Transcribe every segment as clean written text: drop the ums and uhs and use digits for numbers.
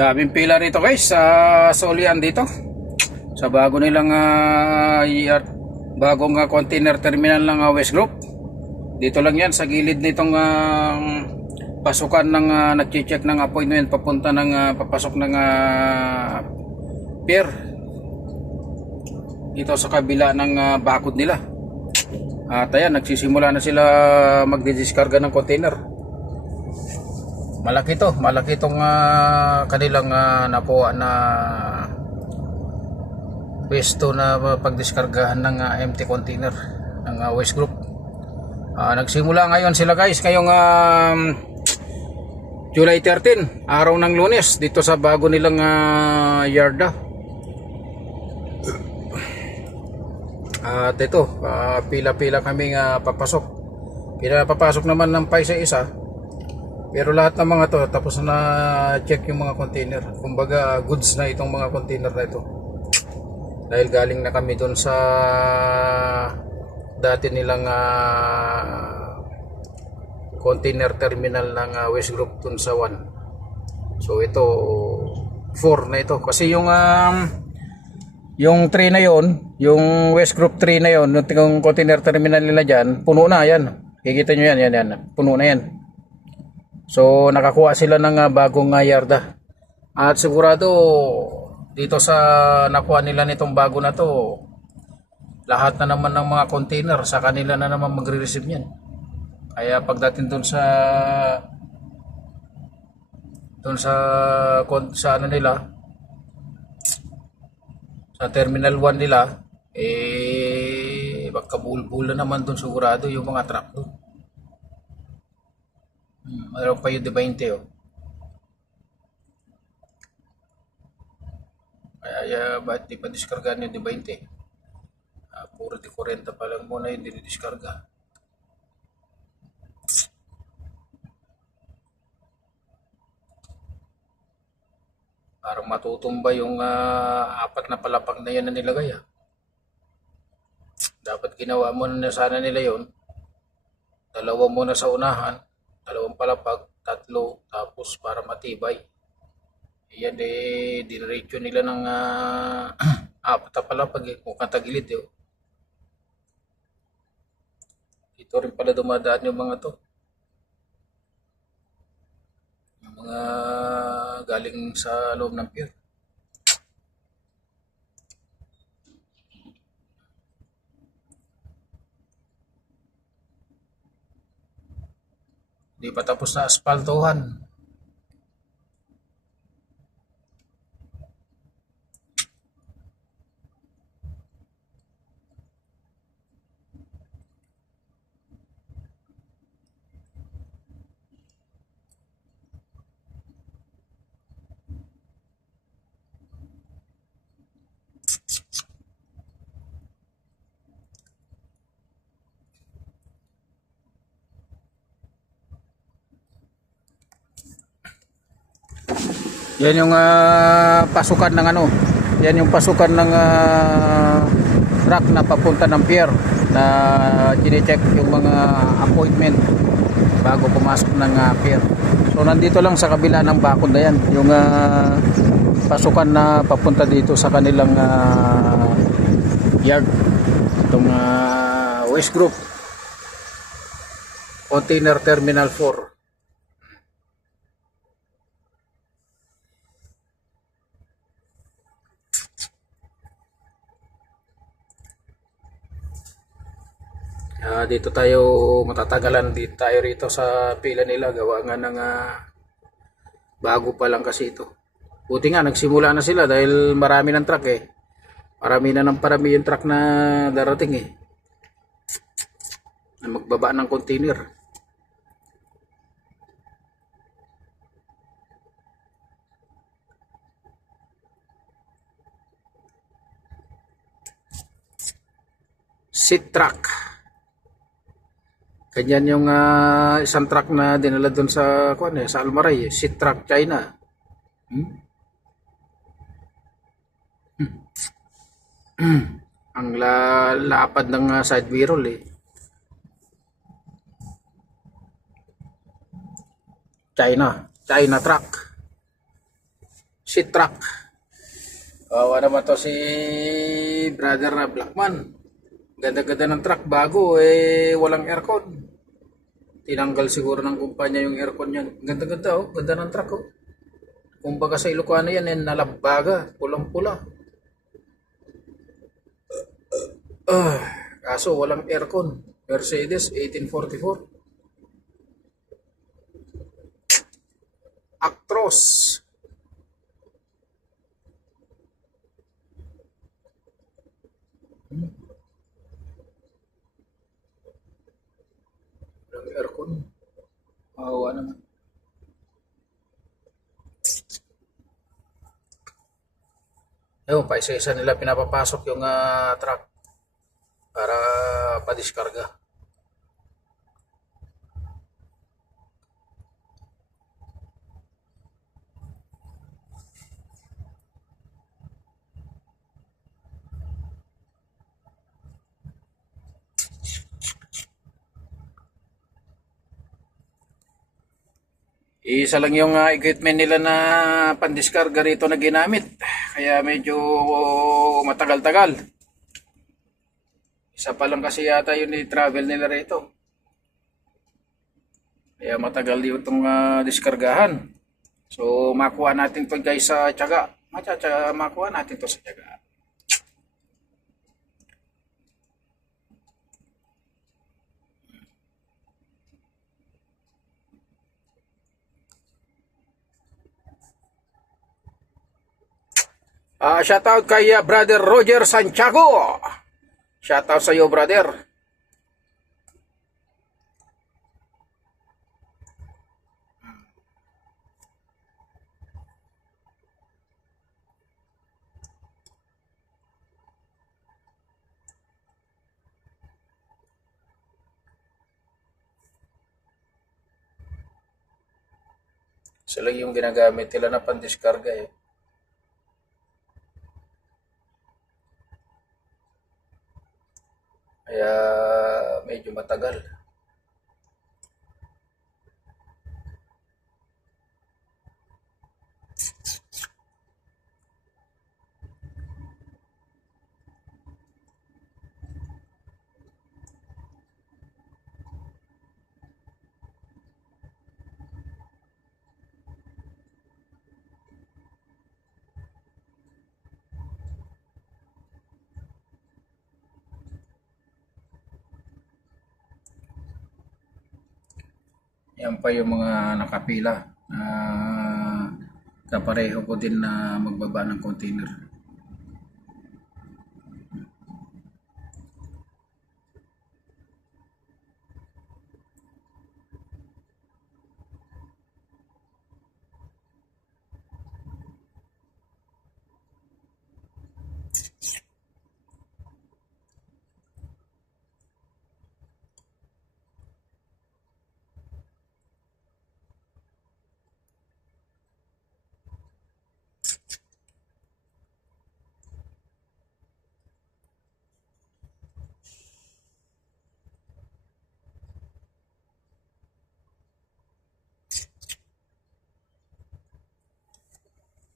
Daming pila rito guys sa Solian dito. Sa bago nilang bagong container terminal ng West Group. Dito lang yan sa gilid nitong pasukan ng nag-check ng appointment papunta ng papasok ng pier. Dito sa kabila ng bakod nila. At ayan, nagsisimula na sila magdidiskarga ng container. Malaki itong kanilang nakuha na pwesto na pagdiskargahan ng empty container ng West Group. Nagsimula ngayon sila guys ngayong July 13, araw ng Lunes, dito sa bago nilang yarda. At ito, pila-pila kaming papasok. Pinapapasok naman ng paisa-isa. Pero lahat ng mga to tapos na check yung mga container. Kumbaga goods na itong mga container na ito. Dahil galing na kami doon sa dati nilang container terminal ng West Group dun sa 1. So ito 4 na ito kasi yung 3 na yon, yung West Group 3 na yon, yung container terminal nila diyan, puno na yan. Kikita nyo yan, puno na yan. So nakakuha sila ng bagong yarda. At sigurado dito sa nakuha nila nitong bago na to, lahat na naman ng mga container sa kanila na naman magre-receive niyan. Kaya pagdating doon sa ano nila, sa terminal 1 nila, magkabulbul na naman doon sigurado yung mga truck doon. Mayroon pa yung D20 oh. Kaya ba't di pa diskargan yung D20? Puro D40 pa lang muna yung dinidiskarga. Parang matutumba yung 4 na palapag na yan na nilagay. Dapat ginawa mo na sana nila yon. 2 muna sa unahan, 2 palapag, 3, tapos para matibay. Yan diniretso nila ng 4 na palapag kung katagilid eh. Dito rin pala dumadaan yung mga to. Yung mga galing sa loob ng pier. Di pa tapos na aspaltohan. Yan yung pasukan ng ano. Yan yung pasukan ng truck na papunta ng pier na chine-check yung mga appointment bago pumasok ng pier. So nandito lang sa kabila ng bakod na yan yung pasukan na papunta dito sa kanilang yard. Itong West Group Container Terminal 4. Dito tayo matatagalan, dito tayo rito sa pila nila, gawa nga ng bago pa lang kasi ito. Buti nga nagsimula na sila dahil marami ng truck eh. Parami yung truck na darating eh, na magbaba ng container. Seat truck. Ganyan yung isang truck na dinala doon sa sa Almaray, seat truck China. Ang lapad ng side mirror eh. China truck. si truck. Kawawa naman to si brother na Blackman. Ganda-ganda ng truck, bago walang aircon. Tinanggal siguro ng kumpanya yung aircon niya. Ganda-ganda oh, ganda ng truck oh. Kumbaga sa Ilocano yan, nalabaga, pulang-pula. Kaso walang aircon. Mercedes 1844. Actros. Walang aircon. Awa naman. Ayun, pa isa-isa nila pinapapasok yung truck para padiskarga. Isa lang yung equipment nila na pandiskarga rito na ginamit. Kaya medyo matagal-tagal. Isa pa lang kasi yata yun i-travel nila rito. Kaya matagal din itong diskargahan. So makuha natin to guys sa tiyaga. Makuha natin to sa tiyaga. Shoutout kay brother Roger Santiago. Shoutout sa iyo, brother. Isa lang yung ginagamit nila na pandiskarga eh. Kaya medyo matagal. Yan pa yung mga nakapila na kapareho ko din na magbaba ng container.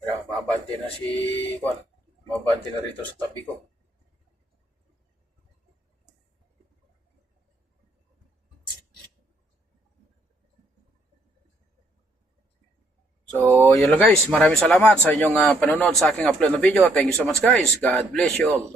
Kaya mabante na si Juan. Mabante na rito sa tabi ko. So, yun lang guys. Maraming salamat sa inyong panonood sa aking upload na video. Thank you so much guys. God bless you all.